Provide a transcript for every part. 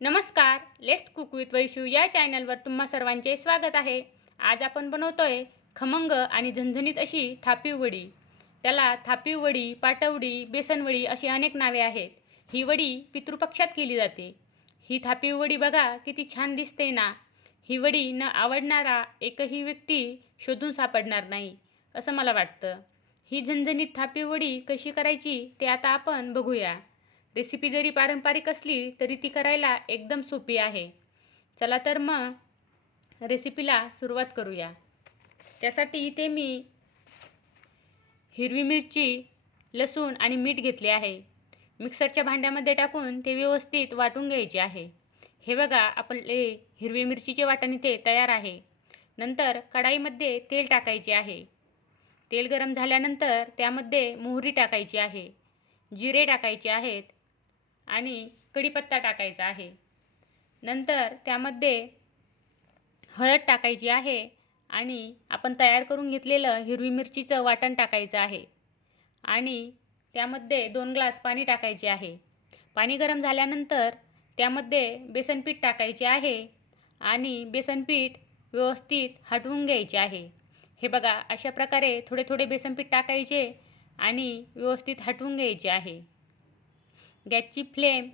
नमस्कार, let's cook with Vaishu या चॅनलवर तुम्हा सर्वांचे स्वागत आहे. आज आपण बनवतोय खमंग आणि झणझणीत अशी थापीव वडी. त्याला थापीव वडी, पाटवडी, बेसन वडी अशी अनेक नावे आहेत. ही वडी पितृपक्षात केली जाते. ही थापीव वडी बघा किती छान दिसते ना. ही वडी न आवडणारा एकही व्यक्ती शोधून सापडणार नाही असं मला वाटतं. ही झणझणीत थापीव वडी कशी करायची ते आता आपण बघूया. रेसिपी जरी पारंपरिक असली तरी ती करायला एकदम सोपी आहे. चला तर मग रेसिपीला सुरुवात करूया. त्यासाठी इथे मी हिरवी मिरची, लसूण आणि मीठ घेतले आहे. मिक्सरच्या भांड्यामध्ये टाकून ते व्यवस्थित वाटून घ्यायचे आहे. हे बघा आपले हिरवी मिरचीचे वाटण इथे तयार आहे. नंतर कढाईमध्ये तेल टाकायचे आहे. तेल गरम झाल्यानंतर त्यामध्ये मोहरी टाकायची आहे, जिरे टाकायचे आहेत आणि कढीपत्ता टाकायचा आहे. नंतर त्यामध्ये हळद टाकायची आहे आणि आपण तयार करून घेतलेलं हिरवी मिरचीचं वाटण टाकायचं आहे आणि त्यामध्ये 2 ग्लास पाणी टाकायचे आहे. पाणी गरम झाल्यानंतर त्यामध्ये बेसनपीठ टाकायचे आहे आणि बेसनपीठ व्यवस्थित हटवून घ्यायचे आहे. हे बघा अशा प्रकारे थोडे थोडे बेसनपीठ टाकायचे आणि व्यवस्थित हटवून घ्यायचे आहे. गॅसची फ्लेम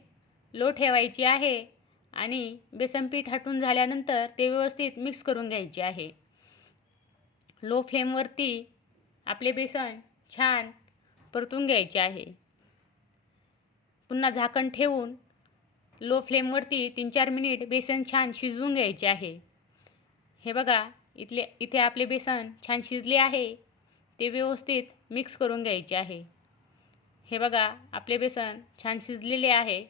लो ठेवायची आहे आणि बेसनपीठ हटून झाल्यानंतर ते व्यवस्थित मिक्स करून घ्यायचे आहे. लो फ्लेमवरती आपले बेसन छान परतून घ्यायचे आहे. पुन्हा झाकण ठेवून लो फ्लेमवरती 3-4 मिनिट बेसन छान शिजवून घ्यायचे आहे. हे बघा इथे आपले बेसन छान शिजले आहे. ते व्यवस्थित मिक्स करून घ्यायचे आहे. हे बघा आपले बेसन छान शिजलेले आहे.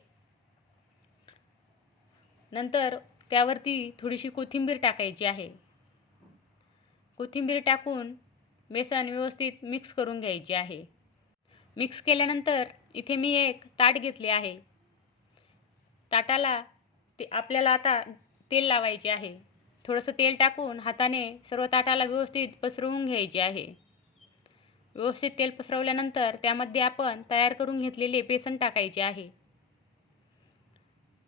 नंतर त्यावरती थोडीशी कोथिंबीर टाकायची आहे. कोथिंबीर टाकून बेसन व्यवस्थित मिक्स करून घ्यायचे आहे. मिक्स केल्यानंतर इथे मी एक ताट घेतले आहे. ताटाला आपल्याला आता तेल लावायचे आहे. थोडंसं तेल टाकून हाताने सर्व ताटाला व्यवस्थित पसरवून घ्यायचे आहे. व्यवस्थित तेल पसरवल्यानंतर त्यामध्ये आपण तयार करून घेतलेले बेसन टाकायचे आहे.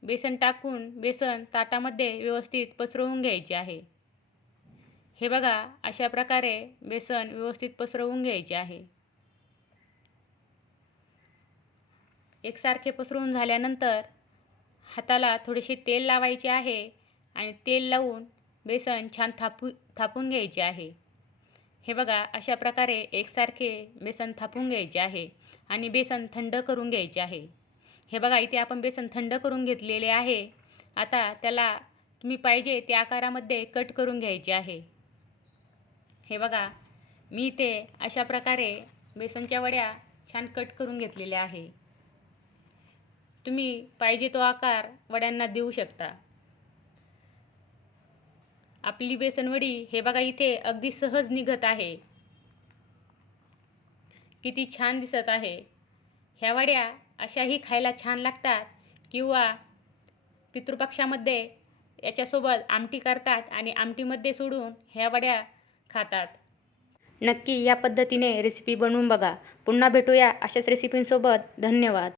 बेसन टाकून बेसन ताटामध्ये व्यवस्थित पसरवून घ्यायचे आहे. हे बघा अशा प्रकारे बेसन व्यवस्थित पसरवून घ्यायचे आहे. एकसारखे पसरवून झाल्यानंतर हाताला थोडेसे तेल लावायचे आहे आणि तेल लावून बेसन छान थापून घ्यायचे आहे. हे बघा अशा प्रकारे एकसारखे बेसन थापून घ्यायचे आहे आणि बेसन थंड करून घ्यायचे आहे. हे बघा इथे आपण बेसन थंड करून घेतलेले आहे. आता त्याला तुम्ही पाहिजे त्या आकारामध्ये कट करून घ्यायचे आहे. हे बघा मी इथे अशा प्रकारे बेसनच्या वड्या छान कट करून घेतलेल्या आहे. तुम्ही पाहिजे तो आकार वड्यांना देऊ शकता. आपली बेसनवडी हे बघा इथे अगदी सहज निघत आहे. किती छान दिसत आहे. ह्या वड्या अशाही खायला छान लागतात किंवा पितृपक्षामध्ये याच्यासोबत आमटी करतात आणि आमटीमध्ये सोडून ह्या वड्या खातात. नक्की या पद्धतीने रेसिपी बनवून बघा. पुन्हा भेटूया अशाच रेसिपींसोबत. धन्यवाद.